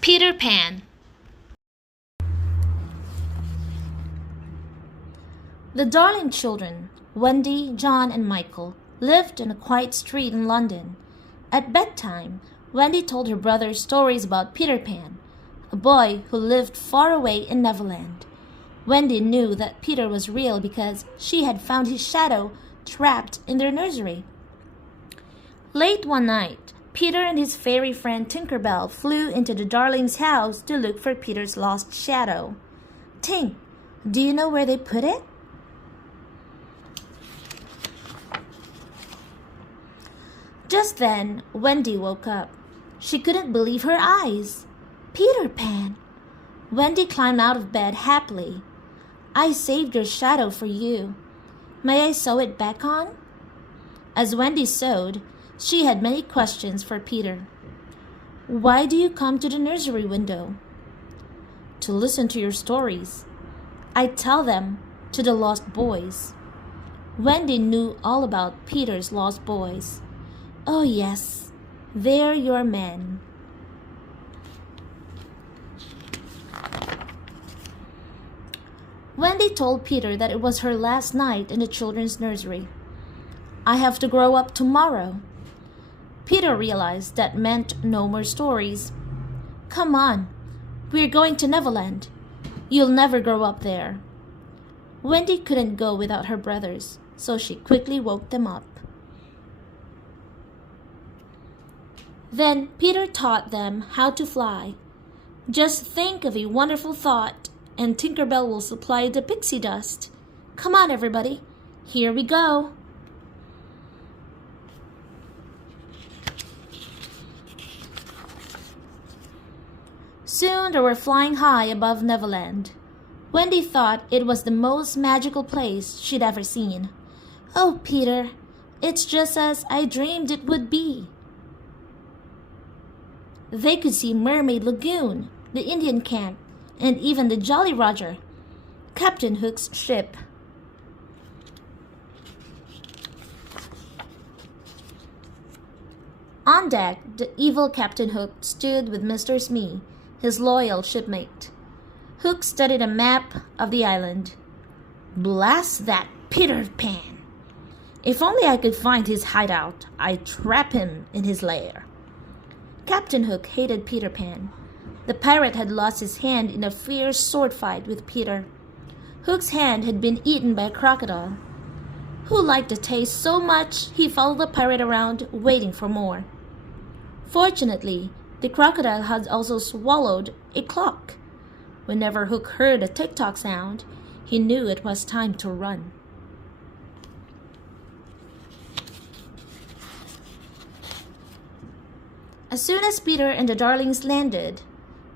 Peter Pan. The Darling children, Wendy, John, and Michael, lived on a quiet street in London. At bedtime, Wendy told her brothers stories about Peter Pan, a boy who lived far away in Neverland. Wendy knew that Peter was real because she had found his shadow trapped in their nursery. Late one night, Peter and his fairy friend Tinker Bell flew into the Darlings' house to look for Peter's lost shadow. Tink, do you know where they put it? Just then, Wendy woke up. She couldn't believe her eyes. Peter Pan! Wendy climbed out of bed happily. I saved your shadow for you. May I sew it back on? As Wendy sewed, she had many questions for Peter. Why do you come to the nursery window? To listen to your stories. I tell them to the lost boys. Wendy knew all about Peter's lost boys. Oh yes, they're your men. Wendy told Peter that it was her last night in the children's nursery. I have to grow up tomorrow. Peter realized that meant no more stories. Come on, we're going to Neverland. You'll never grow up there. Wendy couldn't go without her brothers, so she quickly woke them up. Then Peter taught them how to fly. Just think of a wonderful thought, and Tinker Bell will supply the pixie dust. Come on, everybody. Here we go. Soon they were flying high above Neverland. Wendy thought it was the most magical place she'd ever seen. Oh, Peter, it's just as I dreamed it would be. They could see Mermaid Lagoon, the Indian camp, and even the Jolly Roger, Captain Hook's ship. On deck, the evil Captain Hook stood with Mr. Smee, his loyal shipmate. Hook studied a map of the island. Blast that Peter Pan! If only I could find his hideout, I'd trap him in his lair. Captain Hook hated Peter Pan. The pirate had lost his hand in a fierce sword fight with Peter. Hook's hand had been eaten by a crocodile, who liked the taste so much he followed the pirate around waiting for more. Fortunately, the crocodile had also swallowed a clock. Whenever Hook heard a tick-tock sound, he knew it was time to run. As soon as Peter and the Darlings landed,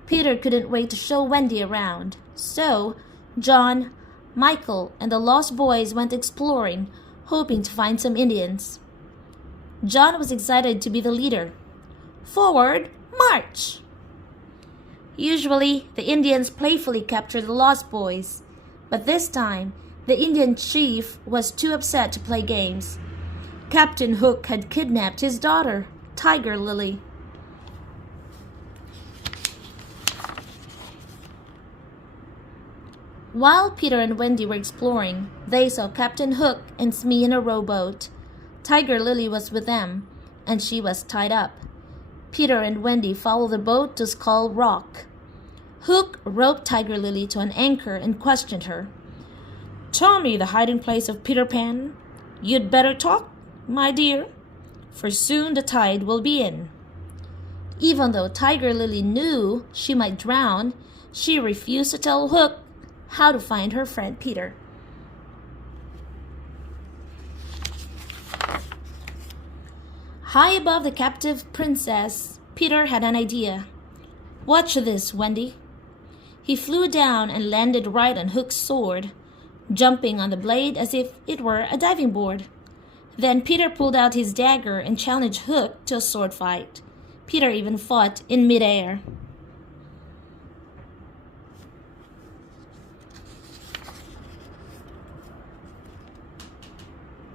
Peter couldn't wait to show Wendy around. So, John, Michael, and the lost boys went exploring, hoping to find some Indians. John was excited to be the leader. Forward, march! Usually, the Indians playfully captured the lost boys, but this time, the Indian chief was too upset to play games. Captain Hook had kidnapped his daughter, Tiger Lily. While Peter and Wendy were exploring, they saw Captain Hook and Smee in a rowboat. Tiger Lily was with them, and she was tied up. Peter and Wendy followed the boat to Skull Rock. Hook roped Tiger Lily to an anchor and questioned her. Tell me the hiding place of Peter Pan. You'd better talk, my dear, for soon the tide will be in. Even though Tiger Lily knew she might drown, she refused to tell Hook how to find her friend Peter. High above the captive princess, Peter had an idea. Watch this, Wendy. He flew down and landed right on Hook's sword, jumping on the blade as if it were a diving board. Then Peter pulled out his dagger and challenged Hook to a sword fight. Peter even fought in midair.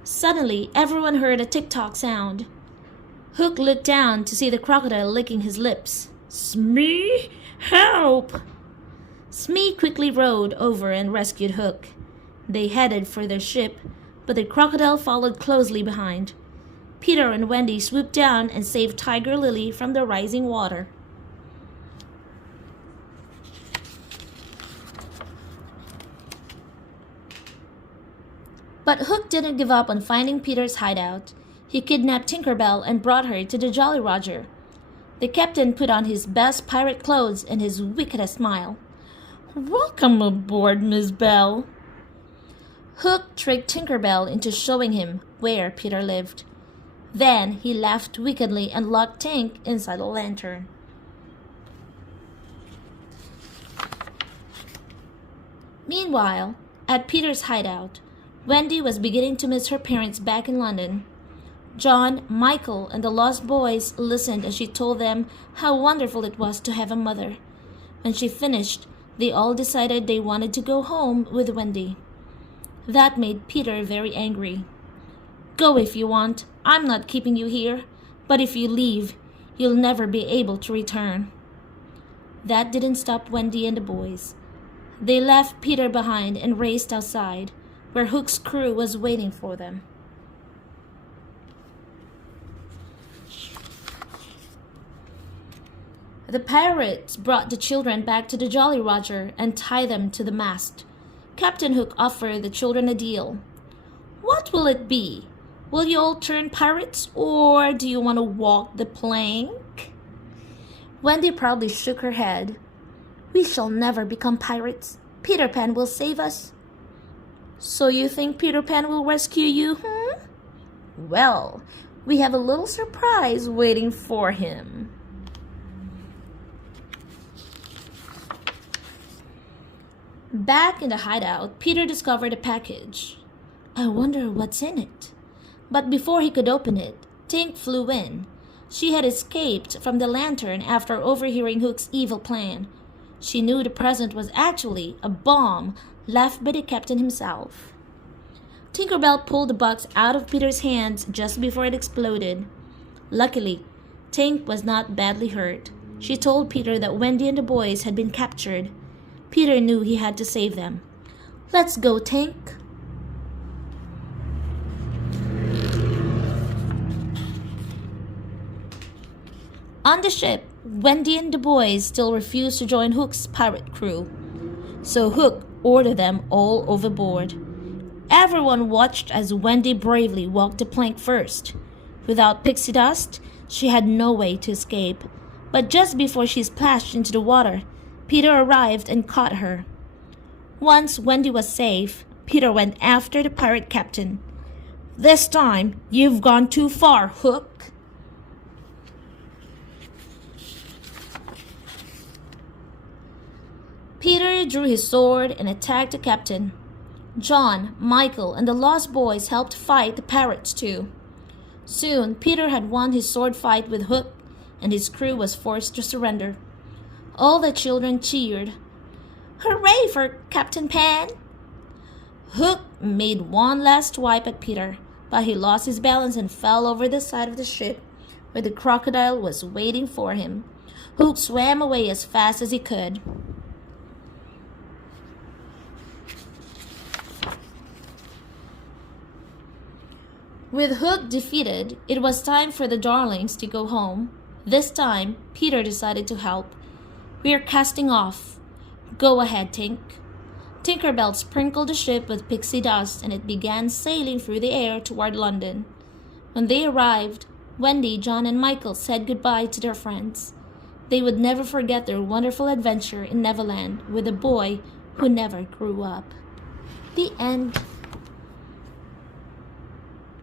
Suddenly, everyone heard a tick-tock sound. Hook looked down to see the crocodile licking his lips. "Smee, help!" Smee quickly rowed over and rescued Hook. They headed for their ship, but the crocodile followed closely behind. Peter and Wendy swooped down and saved Tiger Lily from the rising water. But Hook didn't give up on finding Peter's hideout. He kidnapped Tinker Bell and brought her to the Jolly Roger. The captain put on his best pirate clothes and his wickedest smile. "Welcome aboard, Miss Bell." Hook tricked Tinker Bell into showing him where Peter lived. Then he laughed wickedly and locked Tink inside a lantern. Meanwhile, at Peter's hideout, Wendy was beginning to miss her parents back in London. John, Michael, and the Lost Boys listened as she told them how wonderful it was to have a mother. When she finished, they all decided they wanted to go home with Wendy. That made Peter very angry. "Go if you want. I'm not keeping you here. But if you leave, you'll never be able to return." That didn't stop Wendy and the boys. They left Peter behind and raced outside, where Hook's crew was waiting for them. The pirates brought the children back to the Jolly Roger and tied them to the mast. Captain Hook offered the children a deal. "What will it be? Will you all turn pirates, or do you want to walk the plank?" Wendy proudly shook her head. "We shall never become pirates. Peter Pan will save us." "So you think Peter Pan will rescue you, Well, we have a little surprise waiting for him." Back in the hideout, Peter discovered a package. "I wonder what's in it." But before he could open it, Tink flew in. She had escaped from the lantern after overhearing Hook's evil plan. She knew the present was actually a bomb left by the captain himself. Tinker Bell pulled the box out of Peter's hands just before it exploded. Luckily, Tink was not badly hurt. She told Peter that Wendy and the boys had been captured. Peter knew he had to save them. "Let's go, Tink." On the ship, Wendy and the boys still refused to join Hook's pirate crew. So Hook ordered them all overboard. Everyone watched as Wendy bravely walked the plank first. Without pixie dust, she had no way to escape. But just before she splashed into the water, Peter arrived and caught her. Once Wendy was safe, Peter went after the pirate captain. "This time, you've gone too far, Hook." Peter drew his sword and attacked the captain. John, Michael, and the Lost Boys helped fight the pirates too. Soon, Peter had won his sword fight with Hook, and his crew was forced to surrender. All the children cheered. "Hooray for Captain Pan!" Hook made one last swipe at Peter, but he lost his balance and fell over the side of the ship, where the crocodile was waiting for him. Hook swam away as fast as he could. With Hook defeated, it was time for the darlings to go home. This time, Peter decided to help. "We're casting off. Go ahead, Tink." Tinker Bell sprinkled the ship with pixie dust and it began sailing through the air toward London. When they arrived, Wendy, John, and Michael said goodbye to their friends. They would never forget their wonderful adventure in Neverland with a boy who never grew up. The end.